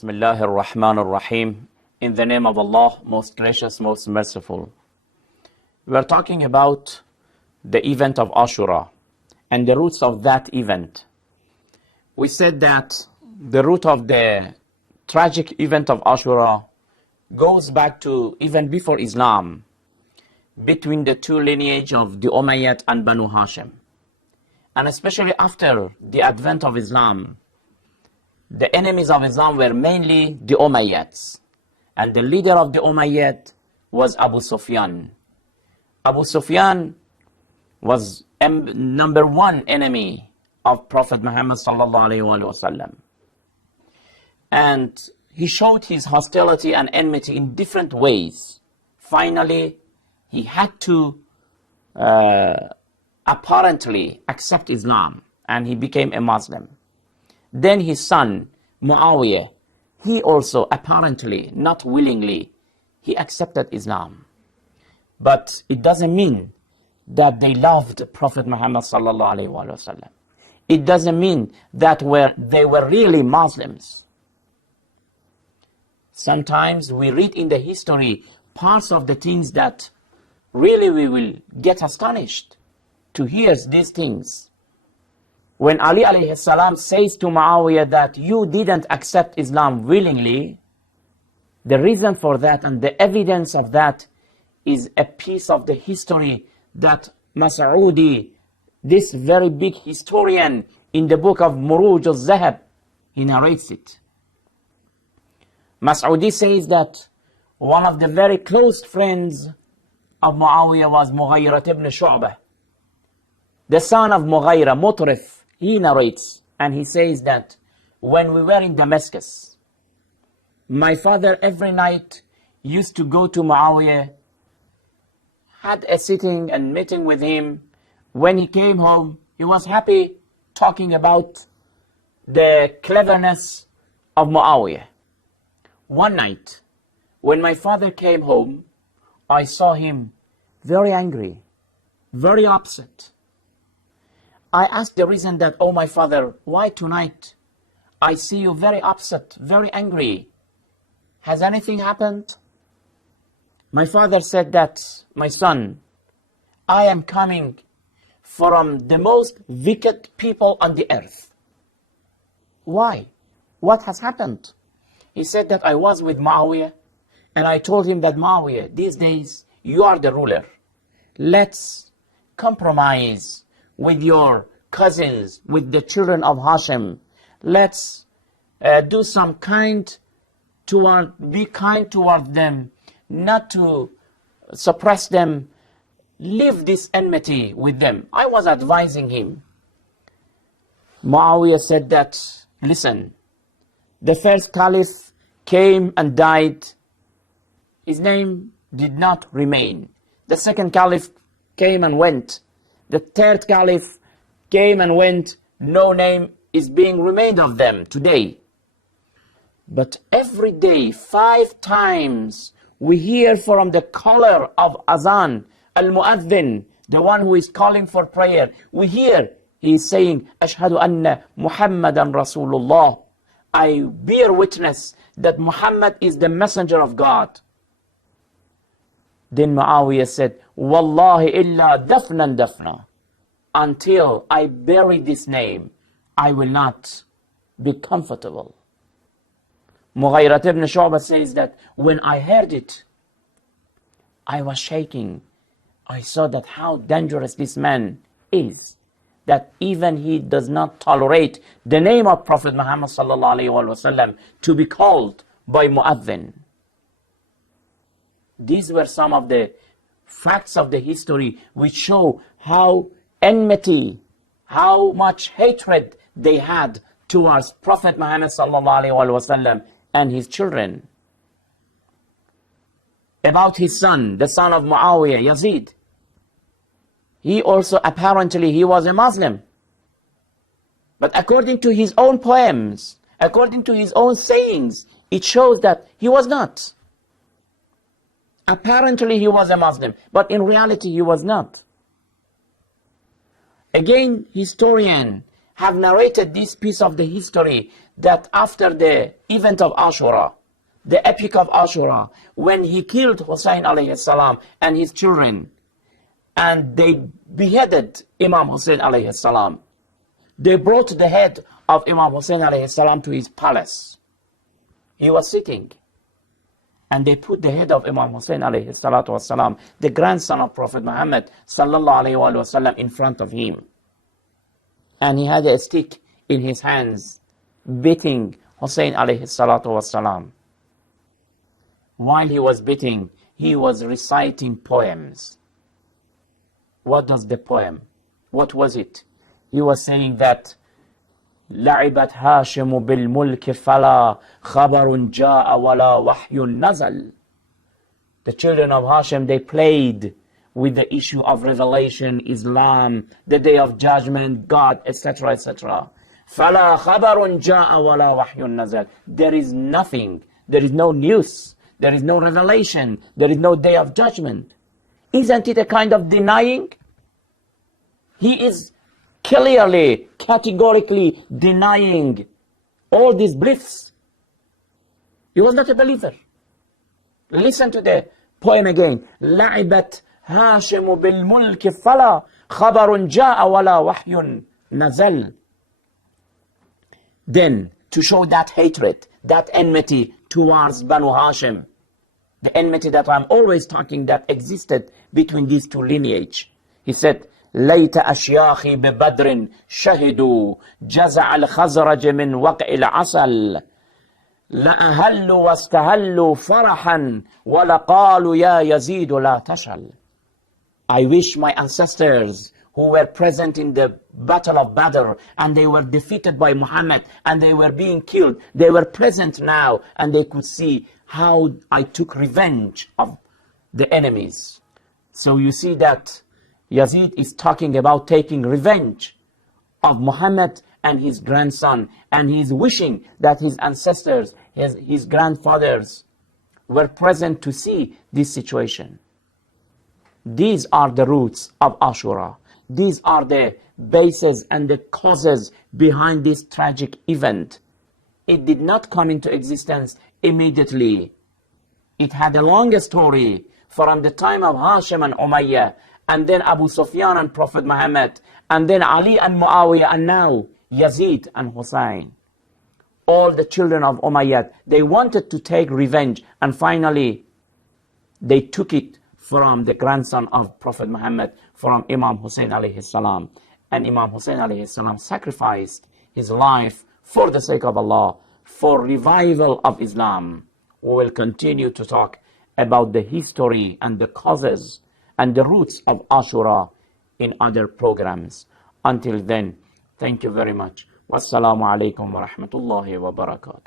Bismillahir Rahmanir Rahim. In the name of Allah, most gracious, most merciful. We are talking about the event of Ashura and the roots of that event. We said that the root of the tragic event of Ashura goes back to even before Islam, between the two lineage of the Umayyad and Banu Hashim. And especially after the advent of Islam, the enemies of Islam were mainly the Umayyads. And the leader of the Umayyad was Abu Sufyan. Abu Sufyan was number one enemy of Prophet Muhammad sallallahu alaihi wasallam. And he showed his hostility and enmity in different ways. Finally, he had to apparently accept Islam, and he became a Muslim. Then his son, Muawiyah, he also apparently, not willingly, he accepted Islam. But it doesn't mean that they loved Prophet Muhammad sallallahu alaihi wasallam. It doesn't mean that they were really Muslims. Sometimes we read in the history parts of the things that really we will get astonished to hear these things. When Ali alayhi salam says to Muawiyah that you didn't accept Islam willingly, the reason for that and the evidence of that is a piece of the history that Mas'udi, this very big historian in the book of Muruj al-Zahab, he narrates it. Mas'udi says that one of the very close friends of Muawiyah was Mughayrat ibn Shu'bah, the son of Mughayra, Mutrif. He narrates, and he says that when we were in Damascus, my father every night used to go to Muawiyah, had a sitting and meeting with him. When he came home, he was happy talking about the cleverness of Muawiyah. One night, when my father came home, I saw him very angry, very upset. I asked the reason that, oh my father, why tonight I see you very upset, very angry? Has anything happened? My father said that, my son, I am coming from the most wicked people on the earth. Why? What has happened? He said that I was with Muawiyah, and I told him that Muawiyah, these days you are the ruler. Let's compromise with your cousins, with the children of Hashim. Let's do some be kind toward them, not to suppress them, leave this enmity with them. I was advising him. Muawiyah said that, listen, the first caliph came and died. His name did not remain. The second caliph came and went. The third caliph came and went. No name is being remained of them today. But every day, 5 times, we hear from the caller of Azan, Al-Mu'adhin, the one who is calling for prayer. We hear he is saying, Ashhadu anna Muhammadan Rasulullah. I bear witness that Muhammad is the messenger of God. Then Muawiyah said, Wallahi illa dafnan dafna. Until I bury this name, I will not be comfortable. Mughayrat ibn Shu'bah says that when I heard it, I was shaking. I saw that how dangerous this man is, that even he does not tolerate the name of Prophet Muhammad sallallahu alaihi wasallam to be called by Mu'adhin. These were some of the facts of the history which show how enmity, how much hatred they had towards Prophet Muhammad sallallahu alaihi wasallam and his children. About his son, the son of Muawiyah, Yazid. He also apparently he was a Muslim. But according to his own poems, according to his own sayings, it shows that he was not. Apparently he was a Muslim, but in reality he was not. Again, historian have narrated this piece of the history that after the event of Ashura, the epic of Ashura, when he killed Hussein alayhi salam and his children, and they beheaded Imam Hussein alayhi salam, they brought the head of Imam Hussein alayhi salam to his palace. He was sitting, and they put the head of Imam Hussein alayhi salatu wasalam, the grandson of Prophet Muhammad sallallahu alayhi wa sallam, in front of him. And he had a stick in his hands, beating Hussein alayhi salatu wasalam. While he was beating, he was reciting poems. What does the poem? What was it? He was saying that لعبت هاشم بالملك فلا خبر جاء ولا وحي نزل. The children of Hashim, they played with the issue of revelation, Islam, the day of judgment, God, etc., etc. فلا خبر جاء ولا وحي نزل. There is nothing, there is no news, there is no revelation, there is no day of judgment. Isn't it a kind of denying? He is clearly, categorically denying all these beliefs. He was not a believer. Listen to the poem again. لعبت هاشم بالملك فلا خبر جاء ولا وحي نزل. Then, to show that hatred, that enmity towards Banu Hashim, the enmity that I'm always talking that existed between these two lineage, he said, ليت أشياخي ببدر شهدوا جزع الخزرج من وقع العسل لأهلوا واستهلوا فرحا ولقالوا يا يزيد لا تشل. I wish my ancestors who were present in the battle of Badr and they were defeated by Muhammad and they were being killed, they were present now and they could see how I took revenge of the enemies. So you see that Yazid is talking about taking revenge of Muhammad and his grandson, and he is wishing that his ancestors, his grandfathers, were present to see this situation. These are the roots of Ashura. These are the bases and the causes behind this tragic event. It did not come into existence immediately. It had a long story from the time of Hashim and Umayyah, and then Abu Sufyan and Prophet Muhammad, and then Ali and Muawiyah, and now Yazid and Hussein. All the children of Umayyad, they wanted to take revenge, and finally they took it from the grandson of Prophet Muhammad, from Imam Hussein alayhi salam. And Imam Hussein alayhi salam sacrificed his life for the sake of Allah, for revival of Islam. We will continue to talk about the history and the causes and the roots of Ashura in other programs. Until then, thank you very much. Wassalamu alaikum wa rahmatullahi wa barakatuh.